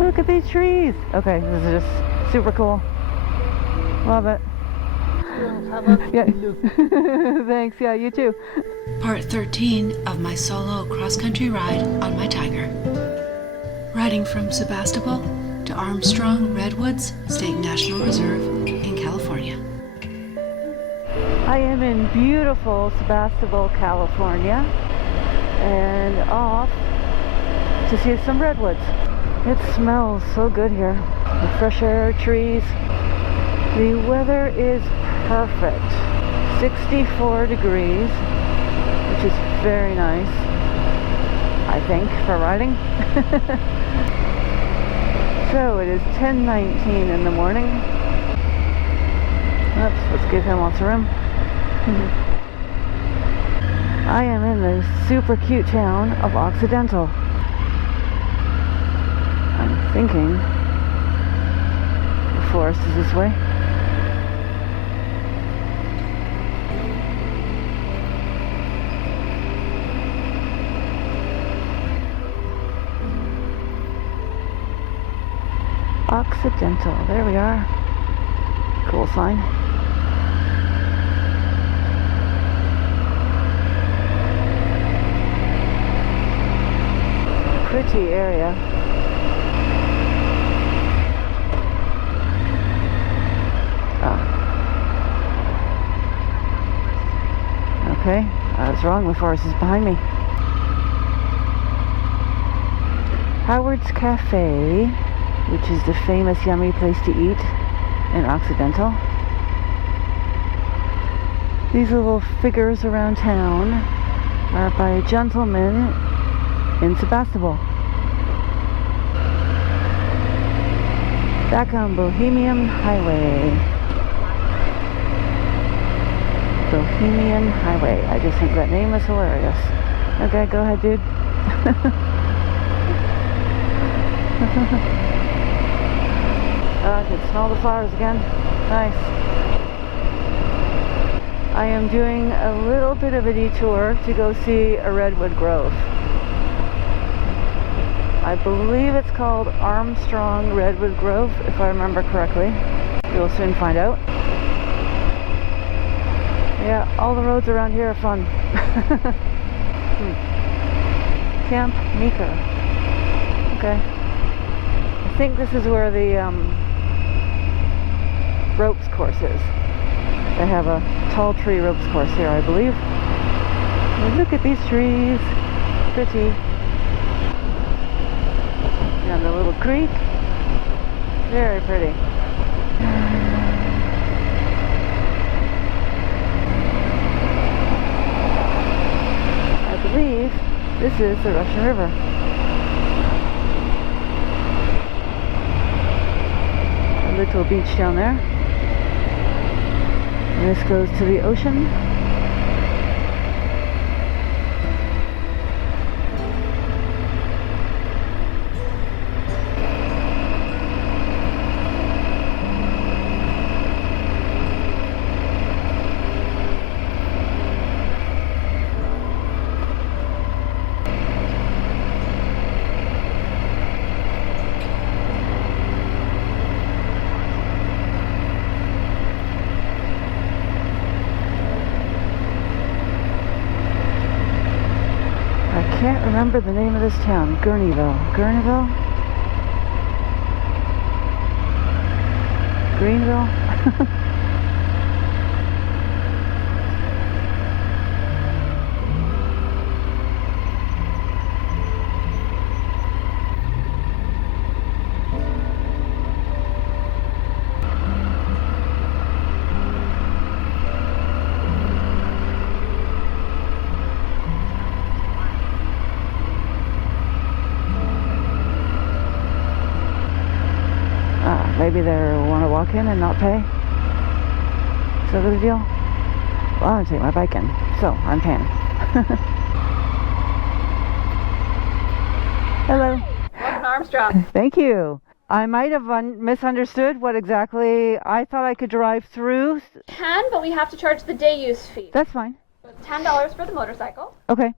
Look at these trees. Okay, this is just super cool. Love it. Yeah. Thanks. Yeah, you too. Part 13 of my solo cross-country ride on my Tiger. Riding from Sebastopol to Armstrong Redwoods State National Reserve in California. I am in beautiful Sebastopol, California, and off to see some redwoods. It smells so good here. The fresh air, trees. The weather is perfect. 64 degrees, which is very nice, I think, for riding. So it is 10:19 in the morning. Oops, let's give him lots of room. I am in the super cute town of Occidental. I'm thinking the forest is this way. Occidental, there we are. Cool sign. Pretty area. Okay, I was wrong, the forest is behind me. Howard's Cafe, which is the famous yummy place to eat in Occidental. These little figures around town are by a gentleman in Sebastopol. Back on Bohemian Highway. Bohemian Highway. I just think that name is hilarious. Okay, go ahead, dude. I can smell the flowers again. Nice. I am doing a little bit of a detour to go see a redwood grove. I believe it's called Armstrong Redwood Grove, if I remember correctly. You'll soon find out. Yeah, all the roads around here are fun. Camp Meeker. Okay. I think this is where the ropes course is. They have a tall tree ropes course here, I believe. And look at these trees. Pretty. And the little creek. Very pretty. I believe this is the Russian River. A little beach down there. And this goes to the ocean. I can't remember the name of this town. Gurneyville. Greenville? Maybe they want to walk in and not pay. Is that the deal? Well, I'm going to take my bike in, so I'm paying. Hello. Welcome to Armstrong. Thank you. I might have misunderstood what exactly I thought I could drive through. Can, but we have to charge the day use fee. That's fine. It's $10 for the motorcycle. Okay.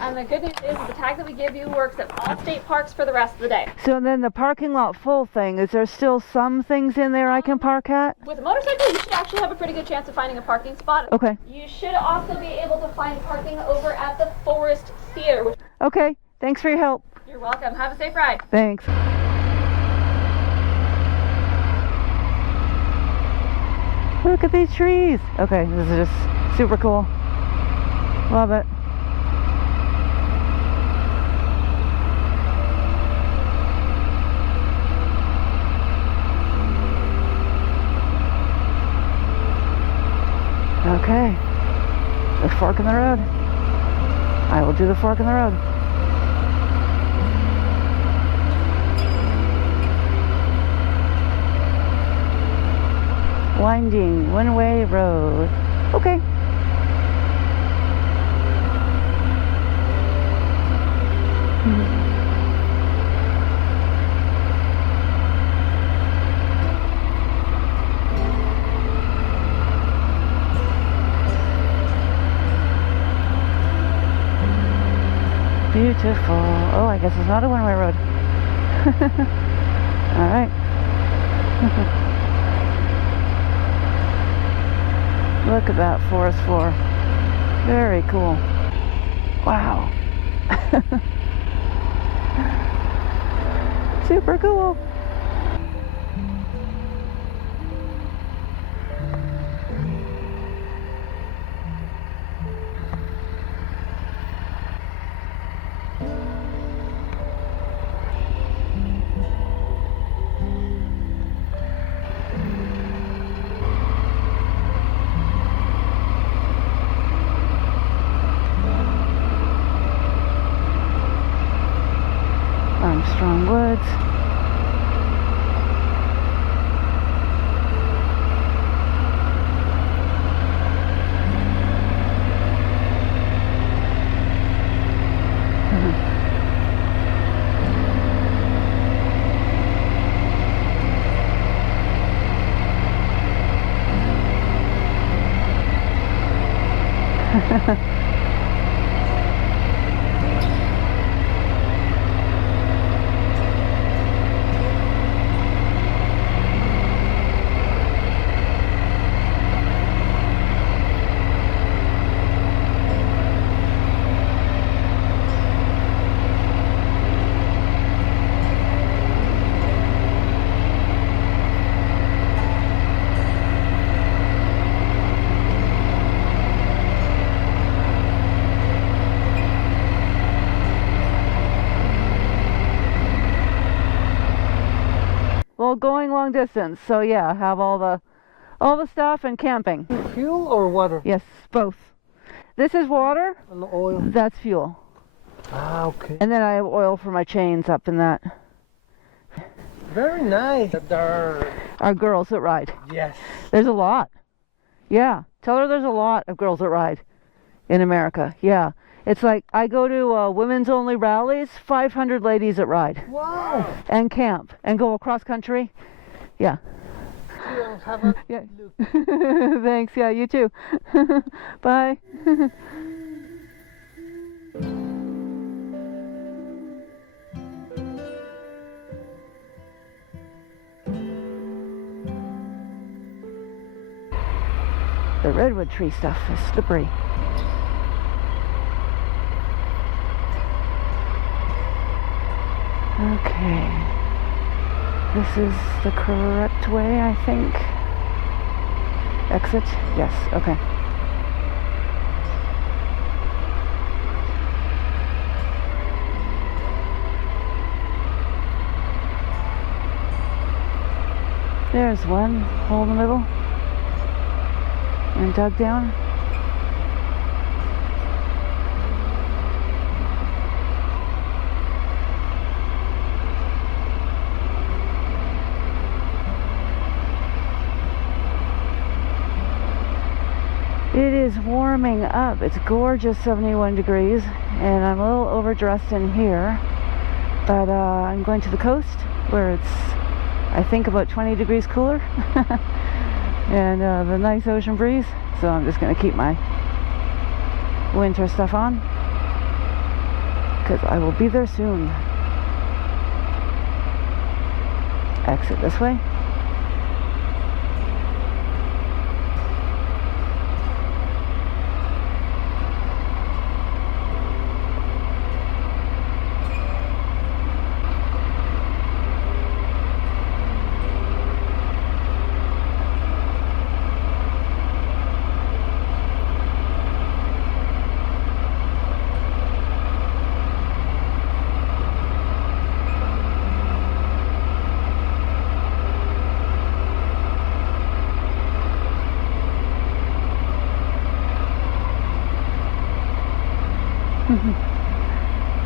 And the good news is the tag that we give you works at all state parks for the rest of the day. So then the parking lot full thing, is there still some things in there I can park at? With a motorcycle, you should actually have a pretty good chance of finding a parking spot. Okay. You should also be able to find parking over at the Forest Theater. Okay. Thanks for your help. You're welcome. Have a safe ride. Thanks. Look at these trees. Okay, this is just super cool. Love it. Okay, the fork in the road. I will do the fork in the road. Winding one-way road. Okay. Beautiful. Oh, I guess it's not a one-way road. All right. Look at that forest floor. Very cool. Wow. Super cool. Armstrong Woods. Well, going long distance, so yeah, have all the stuff and camping. Fuel or water? Yes, both. This is water. And oil. That's fuel. Ah, okay. And then I have oil for my chains up in that. Very nice. Our girls that ride. Yes. There's a lot. Yeah, tell her there's a lot of girls that ride in America. Yeah. It's like I go to women's only rallies, 500 ladies that ride. Wow. And camp and go across country. Yeah. Have a Yeah. look. Thanks. Yeah, you too. Bye. The redwood tree stuff is slippery. Okay, this is the correct way, I think. Exit? Yes, okay. There's one hole in the middle and dug down. It is warming up. It's gorgeous 71 degrees and I'm a little overdressed in here, but I'm going to the coast where it's, I think, about 20 degrees cooler and the nice ocean breeze, so I'm just going to keep my winter stuff on, because I will be there soon. Exit this way.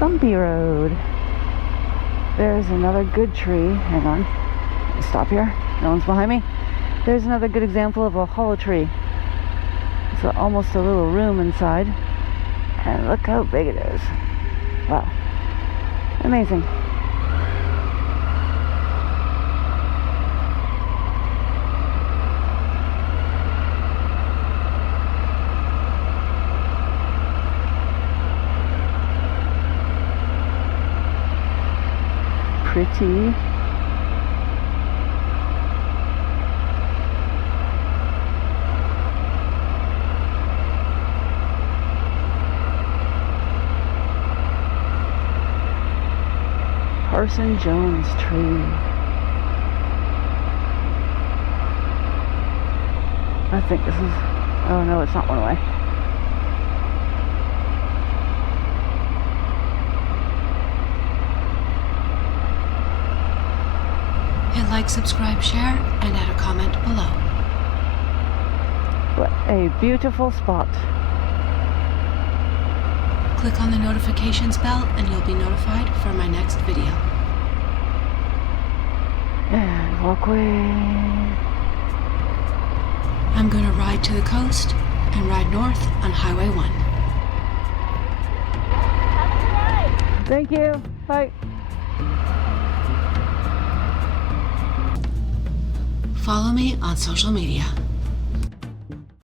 Bumpy road. There's another good tree. Hang on. Stop here. No one's behind me. There's another good example of a hollow tree. It's almost a little room inside. And look how big it is. Wow. Amazing. Pretty. Parson Jones tree. I think this is, oh no, it's not one way. Hit like, subscribe, share, and add a comment below. What a beautiful spot. Click on the notifications bell and you'll be notified for my next video. And walkway. I'm going to ride to the coast and ride north on Highway 1. Thank you. Bye. Follow me on social media.